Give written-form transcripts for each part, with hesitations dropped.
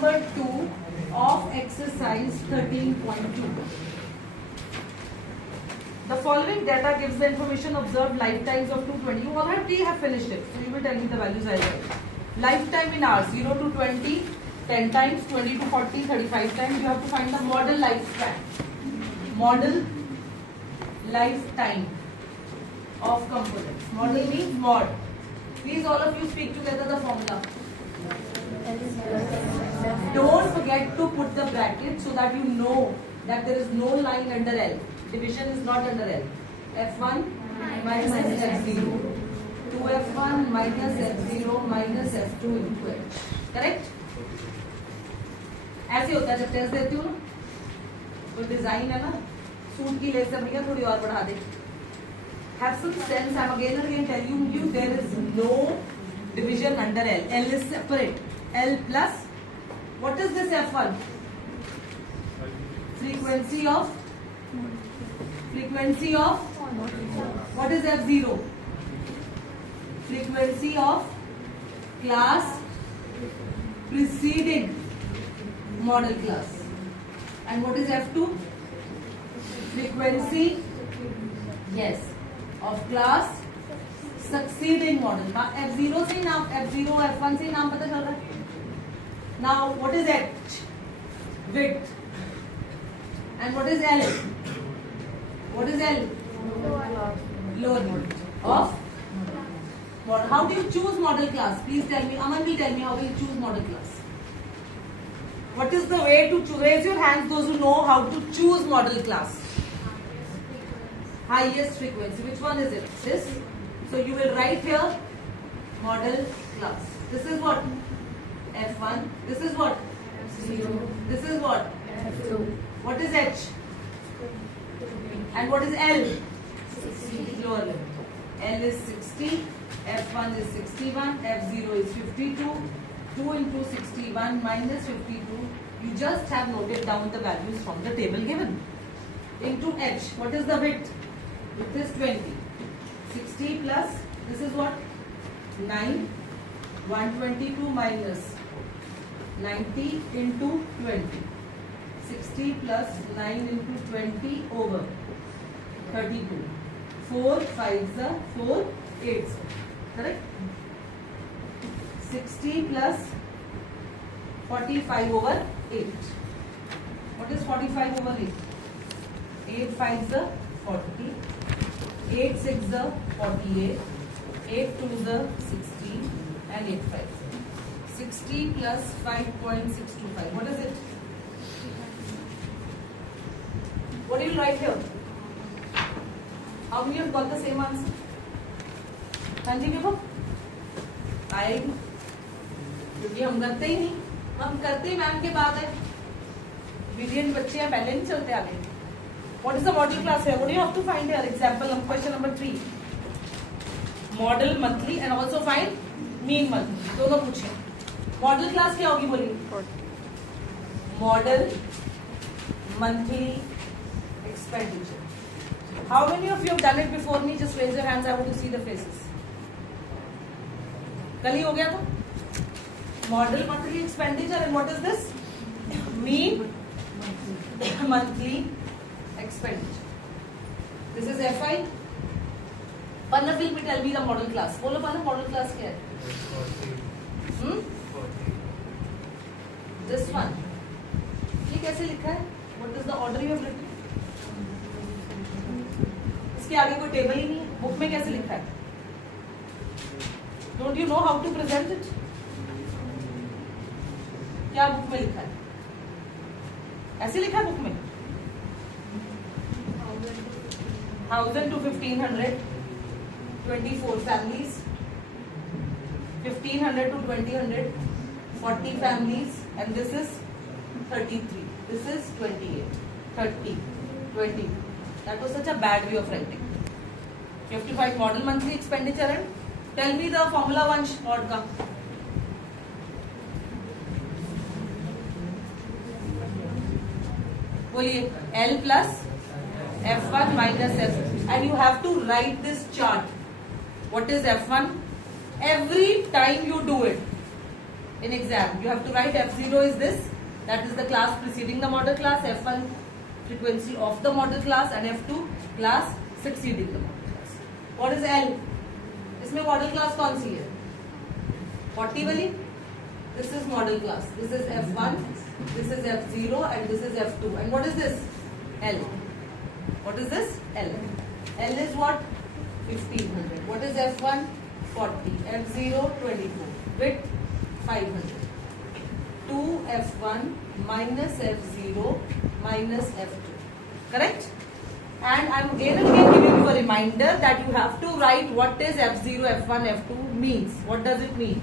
number 2 of exercise 13.2. The following data gives the information observed lifetimes of 220. You already have finished it, so you will tell me the values I write. Lifetime in hours, 0 to 20, 10 times, 20 to 40, 35 times. You have to find the model lifespan. Model lifetime of components. Model means mod. Please all of you speak together the formula. Don't forget to put the bracket so that you know that there is no line under L. Division is not under L. F1 minus F0. 2F1 minus F0 minus F2 into H. Correct? ऐसे होता है जब test देती हूँ ना, तो design है ना, सूट की लेस भैया थोड़ी और बढ़ा दे. Have some sense. I'm again and again telling you there is no division under L. L is separate. L plus. What is this F1? Frequency of. What is F0? Frequency of class preceding model class. And what is F2? Frequency, yes, of class succeeding model. Now F0 से नाम, F0 F1 से नाम पता चल रहा है. Now what is H? Width. And what is L? What is L? Lower limit of model. How do you choose model class? Please tell me. Aman will tell me how will you choose model class. What is the way to choose? Raise your hands those who know how to choose model class. Highest frequency. Which one is it? This. So you will write here model class. This is what? F1. This is what? F0. This is what? F2. What is H? And what is L? 60. Lower limit. L is 60. F1 is 61. F0 is 52. 2 into 61 minus 52. You just have noted down the values from the table given. Into H. What is the width? Width is 20. 60 plus, this is what? 9. 122 minus 90 into 20. 60 plus 9 into 20 over 32. 4 5s are 4 8s. Correct? 60 plus 45 over 8. What is 45 over 8? 8 5s are 40. 8 6s are 48. 8 2s are 16. And 8 5s. 60 plus 5.625. What is it? What do you write here? How many have got the same answer? Can you give up? आएगी, क्योंकि हम करते ही नहीं. हम करते ही ma'am के बाद है. ब्रिलियंट बच्चे हैं, पहले नहीं चलते आगे. What is the model class here? What do you have to find here? Example question number 3. Model monthly and also find mean monthly. दोनों पूछे. Model class क्या होगी बोलिए? Model monthly expenditure. How many of you have done it before me? Just raise your hands. I want to see the faces. कल ही हो गया था. Model monthly expenditure and what is this? Mean monthly expenditure. This is FI. Panav will tell me the model class. बोलो Panav, model class क्या है? This one. ये कैसे लिखा है? What is the order you have written? इसके आगे कोई टेबल ही नहीं है. बुक में कैसे लिखा है? Don't you know how to present it? क्या बुक में लिखा है? ऐसे लिखा है बुक में? 1000 to 1500, 24 families. 1500 to 2000, 40 families, and this is 33. This is 28, 30, 20. That was such a bad way of writing. You have to find model monthly expenditure and tell me the formula one short का. बोलिए L plus F1 minus F, and you have to write this chart. What is F1? Every time you do it, in exam. You have to write F0 is this, that is the class preceding the model class, F1 frequency of the model class, and F2 class succeeding the model class. What is L? इसमें model class कौन सी है? 40 वाली? This is model class. This is F1, this is F0, and this is F2. And what is this? L. What is this? L. L is what? 1500. What is F1? 40. F0 24. Width 500. 2F1 minus F0 minus F2. Correct? And I'm again and again giving you a reminder that you have to write what is F0, F1, F2 means. What does it mean?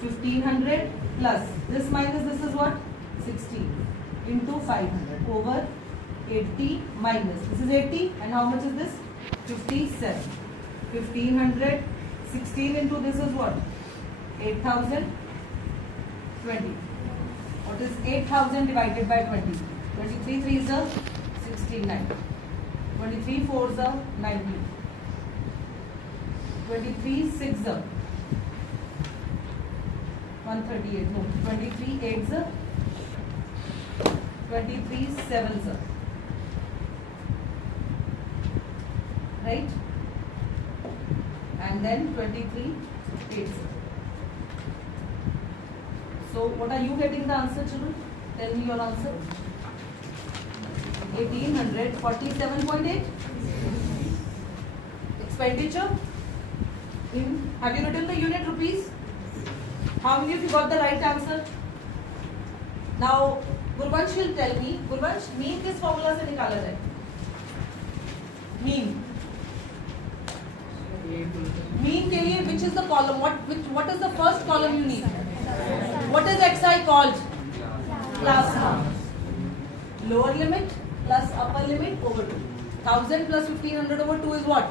1500 plus this minus this is what? 16 into 500 over 80 minus this is 80, and how much is this? 57. 1500, 16 into this is what? 8000, 20. What is 8000 divided by 20? 23 3s are 69. 23 4s are 90. 23 6s are 138. No, 23 8s are 23 7s are. Right? And then 23 8s. So what are you getting the answer, children? Tell me your answer. 1847.8. Expenditure in, have you written the unit rupees? How many of you got the right answer? Now Gurvansh will tell me. Gurvansh, mean किस formula से निकाला जाए? Mean. Mean के लिए which is the column? What is the first column you need? What is xi called? Class mark. Lower limit plus upper limit over 2. 1000 plus 1500 over 2 is what?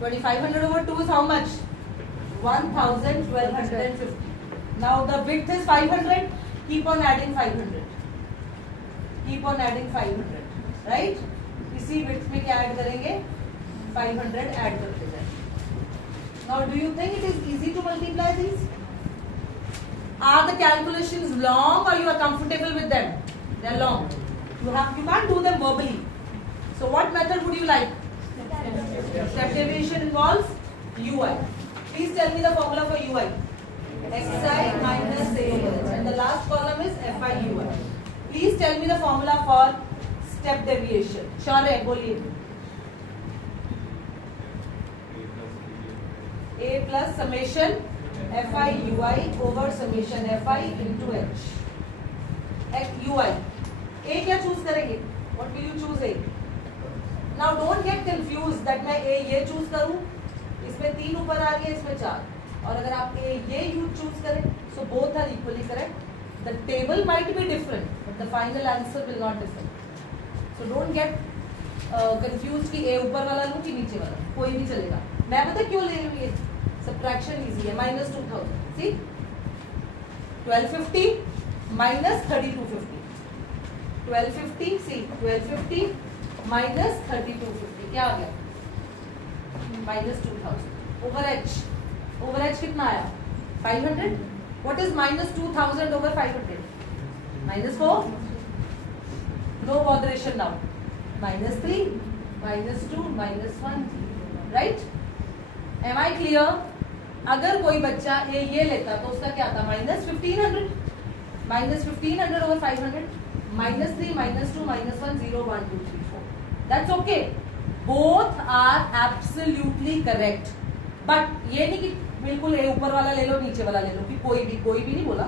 2500 over 2 is how much? 1250. Now the width is 500. Keep on adding 500. Keep on adding 500. Right? इसी width में क्या add करेंगे? 500 add करते जाएंगे. Now do you think it is easy to multiply these? Are the calculations long or you are comfortable with them? They are long. You can't do them verbally. So what method would you like? Step deviation involves UI. Please tell me the formula for UI. Xi minus AL. And the last column is FIUI. Please tell me the formula for step deviation. Shaurya, boliye. A plus summation FIUI over summation FI into H. UI. A क्या choose करेंगे? What will you choose A? Now don't get confused that मैं A ये choose करूँ, इसमें 3 ऊपर आ रही है, इसमें 4. और अगर आप A ये choose करें, so both are equally correct. The table might be different, but the final answer will not differ. So don't get confused कि A ऊपर वाला लूँ कि नीचे वाला, कोई भी चलेगा. मैं पता क्यों ले रही हूँ ये? Subtraction easy है, minus 2000. See, 1250 minus 3250. 1250, see, 1250 minus 3250. क्या आ गया? Minus 2000. Over H. Over H कितना आया? 500. What is minus 2000 over 500? Minus 4. No botheration now. Minus 3, minus 2, minus 1. Right? Am I clear? अगर कोई बच्चा ये लेता तो उसका क्या था? Minus 1500. Minus 1500 over 500. Minus 3, minus 2, minus 1, 0, 1, 2, 3, 4. That's okay. Both are absolutely correct. But ये नहीं कि बिल्कुल A ऊपर वाला ले लो नीचे वाला ले लो, कि कोई भी नहीं बोला.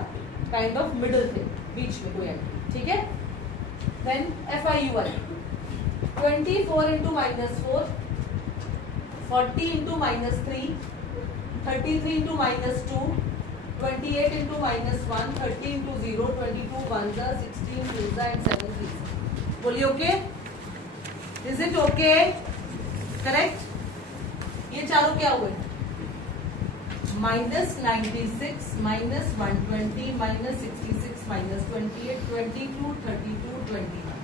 Kind of middle thing, बीच में कोई एंट्री. ठीक है? Then FIUI. 24 into minus 4. 40 into minus 3. 33 into minus 2. 28 into minus 1, 30 into 0, 22 1s, 16 2s, and 7 3s. बोलिए okay? Is it okay? Correct? ये चारों क्या हुए? Minus 96, minus 120, minus 66, minus 28, 22, 32, 21.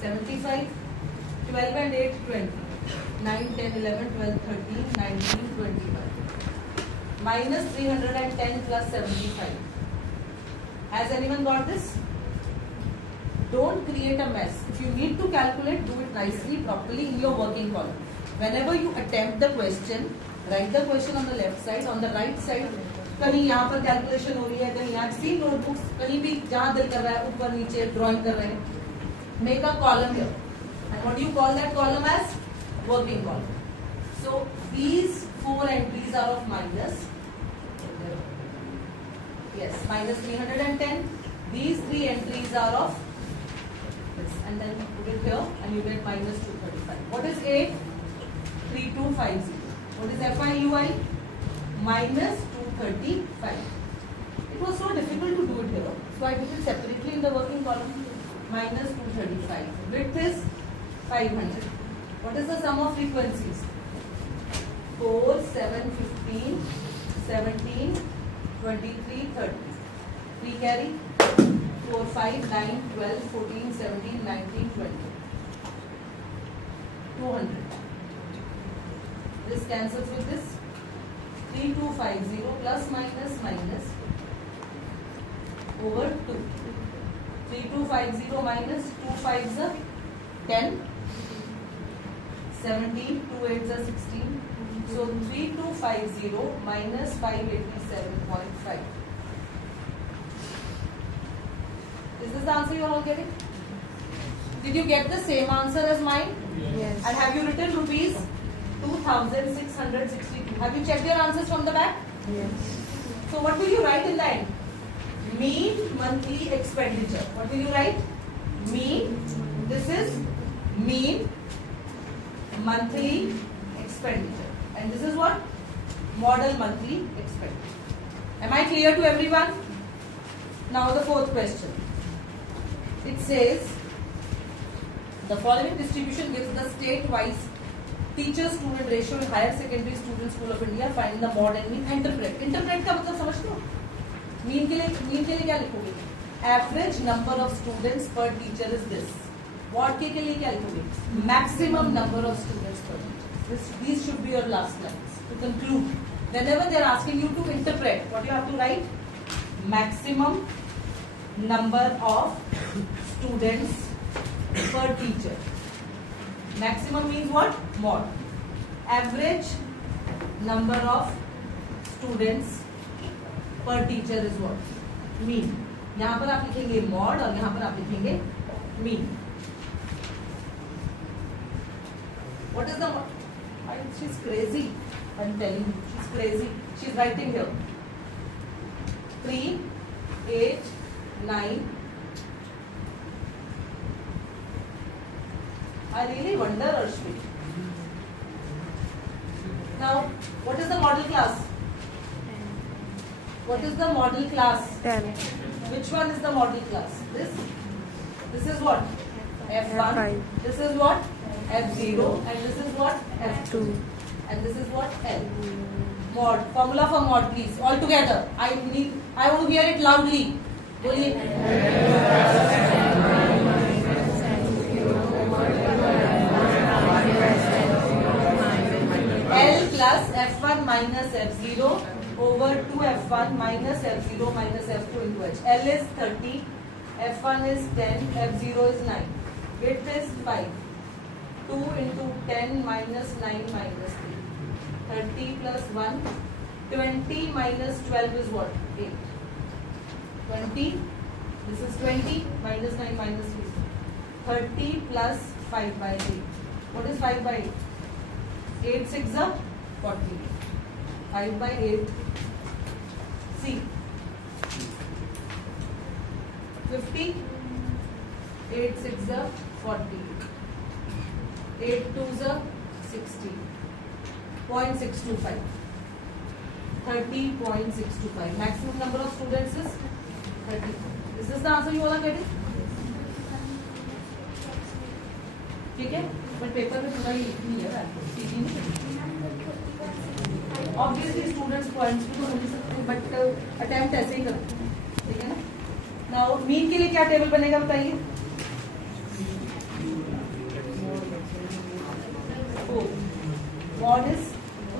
75, 12 and 8, 20. 9, 10, 11, 12, 13, 19, 21. minus 310 plus 75. Has anyone got this? Don't create a mess. If you need to calculate, do it nicely, properly in your working column. Whenever you attempt the question, write the question on the left side, on the right side. कहीं यहाँ पर calculation हो रही है, कहीं यहाँ सी notebooks, कहीं भी जहाँ दिल कर रहा है ऊपर नीचे ड्राइंग कर रहे हैं. Make a column here. And what do you call that column as? Working column. So these 4 entries are of minus. Yes, minus 310. These 3 entries are of this. And then put it here and you get minus 235. What is 8? 3250. What is FIUI? Minus 235. It was so difficult to do it here. So I did it separately in the working column. Minus 235. Width is 500. What is the sum of frequencies? 4, 7, 15, 17, 23, 30. Free carry? 4, 5, 9, 12, 14, 17, 19, 20. 200. This cancels with this. 3250 plus minus minus over 2. 3250 minus 2 5s are 10. 17, 2 8s are 16. So 3250 minus 587.5. Is this the answer you are all getting? Did you get the same answer as mine? Yes. And have you written rupees 2662? Have you checked your answers from the back? Yes. So what will you write in the end? Mean monthly expenditure. What will you write? Mean. This is mean monthly expenditure. And this is what? Model monthly expenditure. Am I clear to everyone? Now the fourth question. It says the following distribution gives the state-wise teacher-student ratio in higher secondary student school of India. Find the mod and mean. Interpret. Interpret का मतलब समझते हो? Mean के लिए क्या लिखोगे? Average number of students per teacher is this. Mod के लिए क्या लिखोगे? Maximum number of students per teacher. These should be your last lines to conclude. Whenever they are asking you to interpret, what you have to write? Maximum number of students per teacher. Maximum means what? Mod. Average number of students per teacher is what? Mean. यहाँ पर आप लिखेंगे mod और यहाँ पर आप लिखेंगे mean. What is the mod? She's crazy. I'm telling you, she's crazy. She's writing here. 3, 8, 9. I really wonder, Arshvi. Now, what is the model class? What is the model class? 10. Which one is the model class? This? This is what? F1. F5. This is what? F0. And this is what? F2. F2. And this is what? L. Mod. Formula for mod, please. All together. I want to hear it loudly. बोलिए. L plus F1 minus F0 over 2F1 minus F0 minus F2 into H. L is 30, F1 is 10, F0 is 9. Width is 5. 2 into 10 minus 9 minus 3. 30 plus 1. 20 minus 12 is what? 8. 20. This is 20 minus 9 minus 3. 30 plus 5 by 8. What is 5 by 8? 8 6 are 40. 5 by 8. C. 50. 8 6 are 40. 8 2s are 60. 0.625. 30.625. Maximum number of students is 30. Is this the answer you all are getting? ठीक है? But paper में पूरा ही लिखनी है सीधी नहीं. Obviously students points भी तो मिल सकते हैं, बट अटेम्प्ट ऐसे ही करते हैं. ठीक है ना? Now मीन के लिए क्या टेबल बनेगा बताइए? Mod is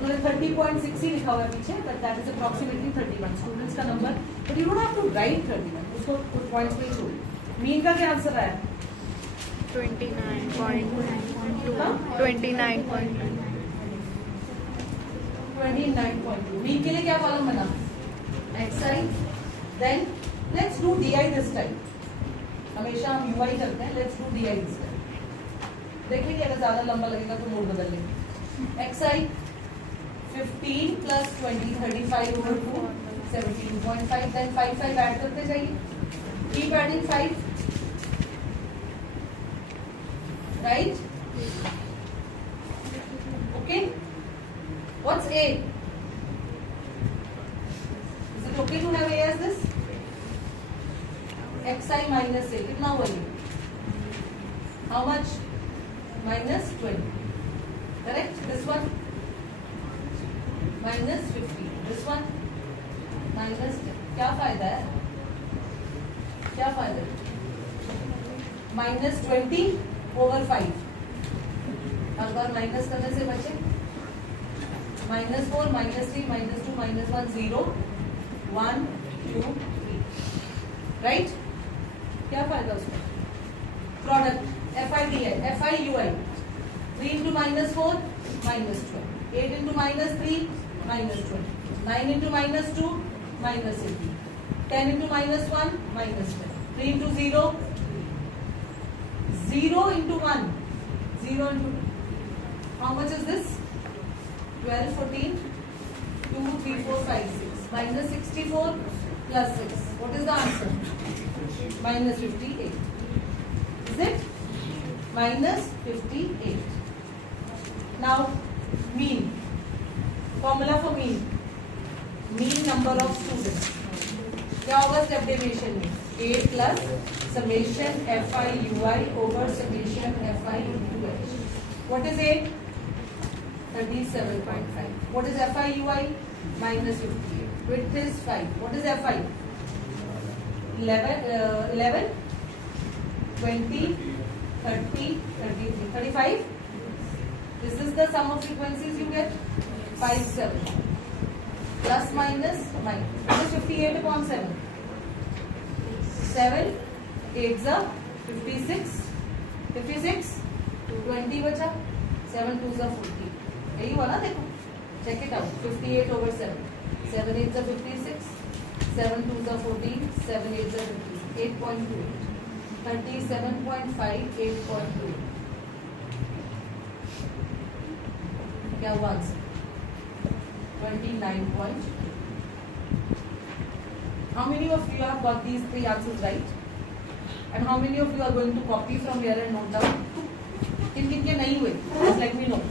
तो 30.6 ही लिखा हुआ है पीछे, but that is approximately 31 students का number, but you don't have to write 31, उसको कुछ पॉइंट्स में छोड़। मीन का क्या आंसर आया? 29.2। मीन के लिए क्या कॉलम बना? xi। Then let's do di this time. हमेशा हम ui करते हैं, let's do di this time. देखेंगे अगर ज्यादा लंबा लगेगा तो मोड बदल लेंगे। xi 15 plus 20 35 over 2 17.5, then 5 add करते जाइए, keep adding 5, right? Okay, what's a? Is it okay to have a as this? xi minus a कितना हुआ ये? How much? Minus 20, correct? This one minus 50, this one minus 10। क्या फायदा है? क्या फायदा है? minus 20 over 5, हर बार माइनस करने से बचे। -4 -3 -2 -1 0 1 2 3, राइट? क्या फायदा उसका? Product fi ui 3 into -4 -12, 8 into -3 -20, 9 into -2 -18, 10 into -1 -10, 3 into 0 0 into 1 0 into 2, how much is this? 12 14 2 3 4 5 6 -64 plus 6, what is the answer? -58, is it? -58। Now mean, formula for mean number of students क्या होगा step deviation में? a plus summation fi ui over summation fi into h। what is a? 37.5। what is fi ui? -58। width is 5। what is fi? 11 20 30 33 35। this is the sum of frequencies you get, 5 7 plus minus minus, what is 58 upon 7? 7 8 56 56 20 बचा, 7 2 40, यही हुआ ना? देखो check it out, 58 over 7 7 8 56 7 2 14 7 8 56 8.28 37.5 8.2, क्या हुआ answer? 29.2। How many of you have got these 3 answers right? And how many of you are going to copy from here and note down? किन किन के नहीं हुए? Just let me know.